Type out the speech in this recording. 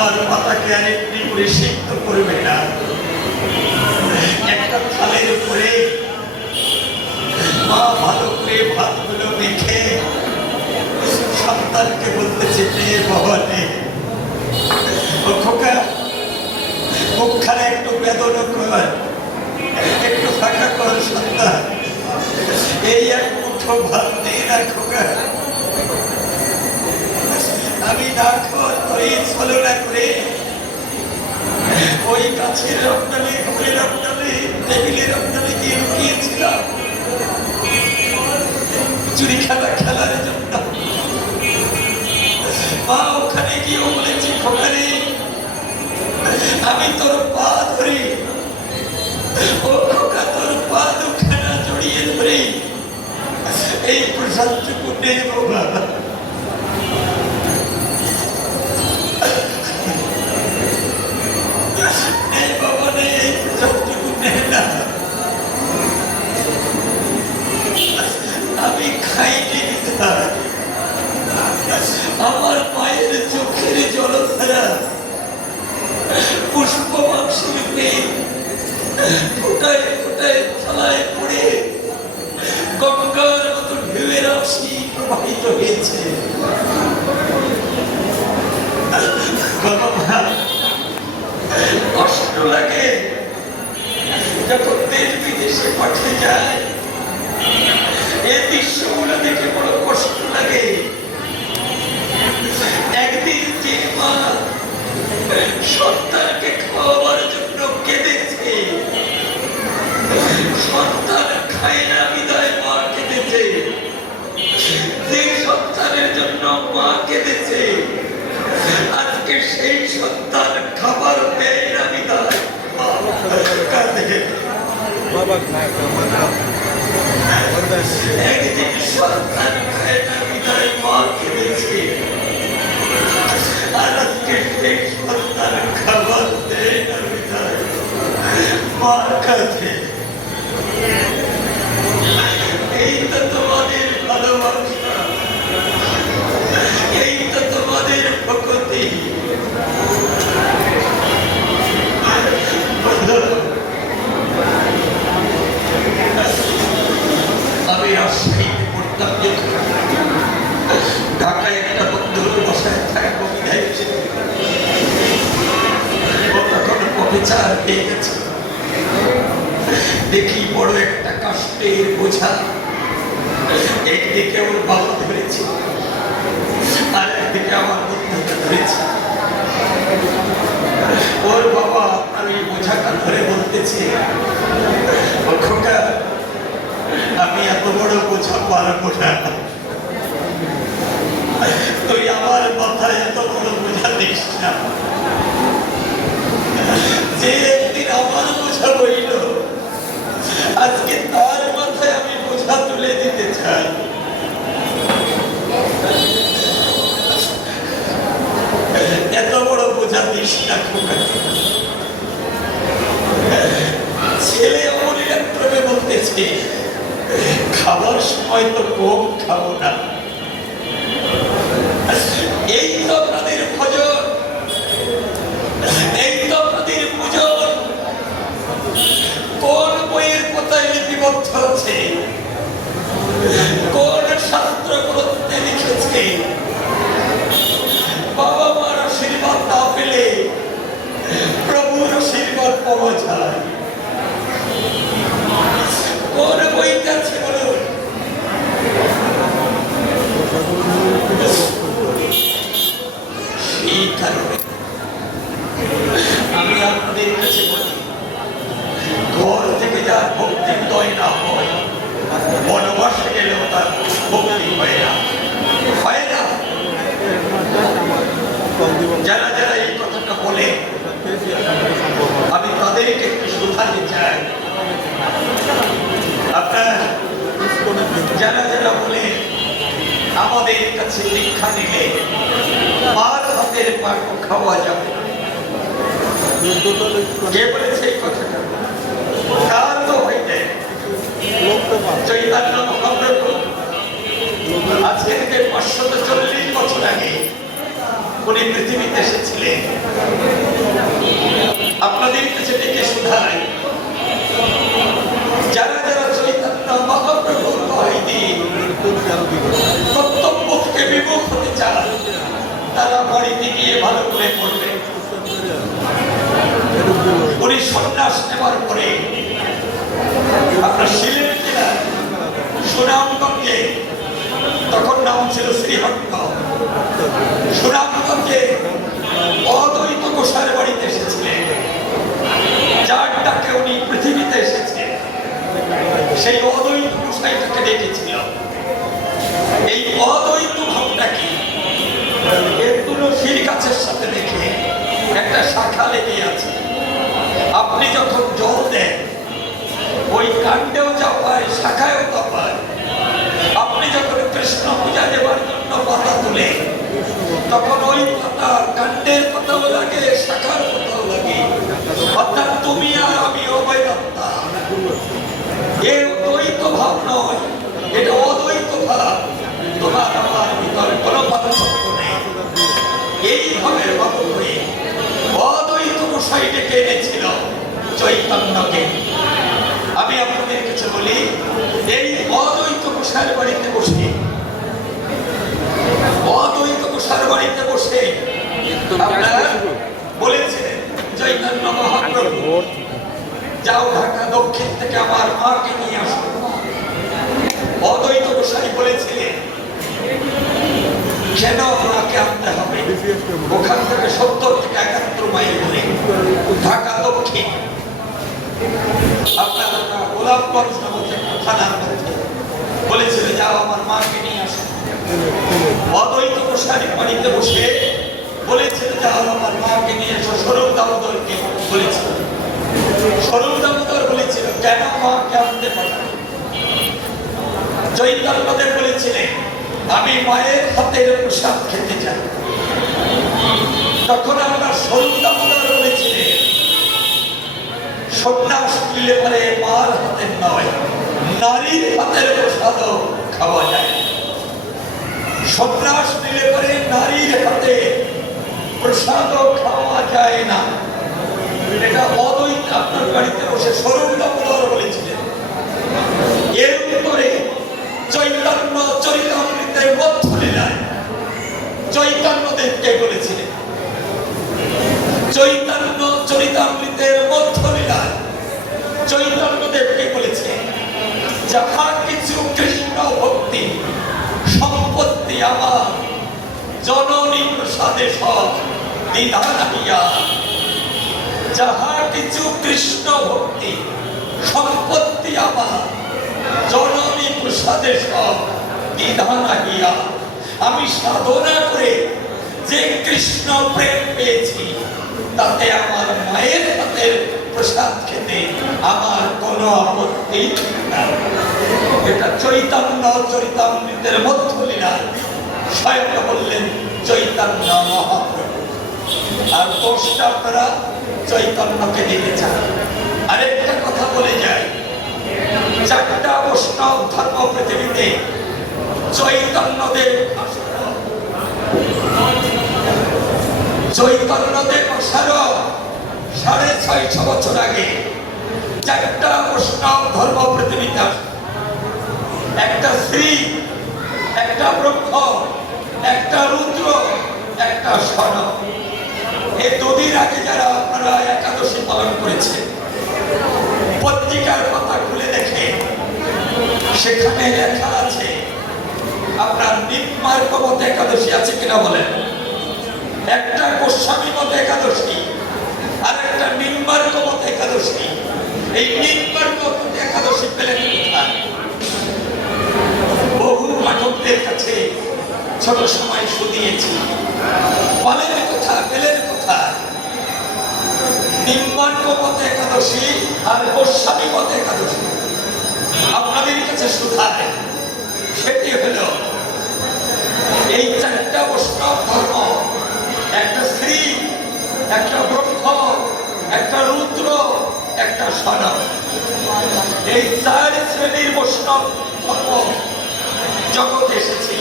আমার মাথাকে আরেকটি করে সিদ্ধ করবে না। একটা থালের উপরে মা ভালো করে ভাতগুলো মেখে সন্তানকে বলতেছে, মেয়ে বাবা নেই, ও খোকা মুখখানে একটু বেদনা কর, একটু ফাঁকা কর সন্তান, এই এক মুঠো ভাত নেই না খোকা। আমি না খাওয়ার পরে ছলনা করে ওই গাছের রপ্তানি, ঘরের রপ্তানি, টেবিলের রপ্তানি গিয়ে লুকিয়েছিলাম চুরি খেলা খেলার জন্য। মা ওখানে গিয়ে বলেছি, খোকারে আমি তোর পা ধরি, ও খোকা তোর পা দুখানা জড়িয়ে ধরি, এই প্রসাদটুকু নেই বাবা। আমি খাইনি, আমার মায়ের চোখের জলধারা পুষ্পমাংসী রূপে ফোটায় ফোটায় থালায় পড়ে গঙ্গার মতো ঢেউয়ের রাশি প্রবাহিত হয়েছে। কষ্ট লাগে যখন দেশ বিদেশে পাঠিয়ে যায়, এই দৃশ্যগুলো দেখে বড় কষ্ট লাগে। একদিন যে মা সন্তানকে খাওয়াবার জন্য কেঁদেছে, সন্তান খায় না বিদায় মা কেঁদেছে, যে সন্তানের জন্য মা কেঁদেছে আজকে সেই সন্তান খাবার দেয় না বিদায় কাঁদে। একদিন সন্তান খায় না বিদায় মা কেঁদেছে, আর আজকে সেই সন্তান খাবার দেয় না বিদায় মা কাঁদে। এই তো তোমাদের ভালোবাসা, এই তো তোমাদের ভক্তি। আমি রাজশাহীতে পড়তাম, ঢাকায় একটা বন্ধুর বসায় থাকবো, তখন প্রফেসর পেয়ে গেছে। দেখি বড় একটা কাষ্টের বোঝা, একদিকে ওর বাবা ধরেছে আর একদিকে আমার বন্ধুকে ধরেছে। ওর বাবা আর ওই বোঝাটা ধরে বলতেছে, ও খোকা আমি এত বড় বোঝা পারবো না, তুই আমার মাথায় এত বড় বোঝা দিস না। যে একদিন আমার বোঝা বইল, আজকে তার মাথায় আমি বোঝা তুলে দিতে চাই। এত বড় বোঝা দিস না খোকা। ছেলে অমনিরাত্রমে বলতেছে, খাবার সময় তো কম খাবো না। এই তো আপনাদের ভজন, এই তো আপনাদের পূজন। কোন বইয়ের পাতায় লিপিবদ্ধ আছে, কোন শাস্ত্র গ্রন্থে লিখেছে বাবা মার আশীর্বাদ না পেলে প্রভুর আশীর্বাদ পাওয়া যায়? কোন বইতে আছে বলুন? এই কারণে আমি আপনাদের কাছে বলি, ঘর থেকে যার ভক্তি উদয় না হয়, বনবাসে গেলেও তার ভক্তি হয় না, হয় না। যারা যারা এই কথাটা বলে আমি তাদেরকে একটু শুধাতে চাই। আপনারা যারা যারা বলে আমাদের কাছে দীক্ষা নিলে মার হাতের পাক খাওয়া যাবে, কে বলেছে এই কথাটা? কার তো হইতে চৈতন্য মহাপ্রভু আজকে থেকে 540 বছর আগে উনি পৃথিবীতে এসেছিলেন। আপনাদের কাছে ডেকে শোনাই, যারা যারা চৈতন্য মহাপ্রভুর কয়েদি কর্তব্য থেকে বিমুখ হতে চান, তারা বাড়িতে গিয়ে ভালো করে পড়বেন। উনি সন্ন্যাস নেওয়ার পরে আপনার সিলেট জেলার সুনামগঞ্জে, তখন নাম ছিল শ্রীহট্ট, সুনামগঞ্জে অদ্বৈত গোসার বাড়িতে এসেছিলেন। যার ডাকে উনি পৃথিবীতে এসেছেন, সেই অদ্বৈত গোসাইটাকে ডেকেছিল। এই অদ্বৈত ভাবটা কি? এর তুলসীর গাছের সাথে দেখে একটা শাখা লেগে আছে। আপনি যখন জল দেন, ওই কাণ্ডেও যা পায়, শাখায়ও তা পায়। আপনি যখন কৃষ্ণ পূজা দেওয়ার জন্য পাতা তুলে, তখন ওই পাতা কাণ্ডের পাতাও লাগে, শাখার পাতাও লাগে। অর্থাৎ তুমি আর আমি অবৈধতা। এ দ্বৈত ভাব নয়, এটা অদ্বৈত ভাব। তোমার আমার ভিতরে কোনো পার্থক্য নেই। এইভাবে ভাব হয়ে অদ্বৈত গোসাই ডেকে এনেছিল চৈতন্যকে। আমি আপনাদের কাছে বলি, এই অদ্বৈত গোসাইয়ের বাড়িতে বসে, অদ্বৈত গোসাইয়ের বাড়িতে বসে আপনারা বলেছিলেন চৈতন্য মহাপ্রভু, যাও ঢাকা দক্ষিণ থেকে আমার মাকে নিয়ে আসো। অদ্বৈত গোসাই বলেছিলেন, কেন মাকে আনতে হবে? ওখান থেকে 70 থেকে 71 মাইল দূরে ঢাকা দক্ষিণ, আপনার গোলাপগঞ্জ নামক থানার মধ্যে বলেছিল, যাও আমার মাকে নিয়ে আসো। অদ্বৈত গোসাই বাড়িতে বসে বলেছিল, যাও আমার মাকে নিয়ে এসো। স্বরূপ দামোদরকে বলেছিল। স্বরূপ দামোদর বলেছিল, কেন মাকে আনতে পাঠাবে? চৈতন্যদেব বলেছিলেন, আমি মায়ের হাতের প্রসাদ খেতে চাই। তখন আমরা স্বরূপ দামোদর বলেছিলেন, সন্ন্যাস নিলে পরে মার হাতের নয়, নারীর হাতের প্রসাদও খাওয়া যায়। সন্ন্যাস নিলে পরে নারীর হাতে প্রসাদও খাওয়া যায় না। এটা অদ্বৈত আপনার বাড়িতে বসে স্বরূপ দামোদর বলেছিলেন। এর উত্তরে চৈতন্য চরিতামৃতের মধ্যলীলায় চৈতন্যদেবকে বলেছিলেন, চৈতন্য চরিতামৃতের মধ্যলীলায় চৈতন্যদেবকে বলেছে, যাহা কিছু কৃষ্ণ ভক্তি সম্পত্তি আমার, জননী প্রসাদে সব দ্বিধা নাহিয়া। যাহা কিছু কৃষ্ণ ভক্তি সম্পত্তি আমার, জননী প্রসাদে সব দ্বিধা নাহিয়া। আমি সাধনা করে যে কৃষ্ণ প্রেম পেয়েছি, তাতে আমার মায়ের হাতের প্রসাদ খেতে আমার কোনো আপত্তি নাই। এটা চৈতন্য চরিতামৃতের মধ্যলীলা স্বয়ং বললেন চৈতন্য মহাপ্রভু। আর দোষটা আপনারা চৈতন্যকে দিতে চান। আরেকটা কথা বলে যায়, 4টা বৈষ্ণব ধর্ম পৃথিবীতে, চৈতন্যদেব আসারও 650 বছর আগে 4টা বৈষ্ণব ধর্ম পৃথিবীতে। একটা স্ত্রী, একটা ব্রহ্ম, একটা রুদ্র, একটা স্বর্ণ। এই দুদিন আগে যারা আপনারা একাদশী পালন করেছে, পত্রিকার কথা খুলে দেখে সেখানে লেখা আছে, আপনার নিম্মার্গ মতে একাদশী আছে কিনা বলেন? একটা গোস্বামী মতে একাদশী, আর একটা নিম্মার্গ মতে একাদশী। এই নিম্মার্গ মতে একাদশী পেলেন কোথায়? বহু পাঠকদের কাছে ছোট সময় শুনিয়েছি, বলেন কথা, পেলেন কথা? নিম্মার্গ মতে একাদশী আর গোস্বামী মতে একাদশী আপনাদের কাছে শুধায়। সেটি হলো এই 4টা বৈষ্ণব ধর্ম, একটা স্ত্রী, একটা ব্রহ্ম, একটা রুদ্র, একটা সনক। এই 4 শ্রেণীর বৈষ্ণব ধর্ম জগতে এসেছিল।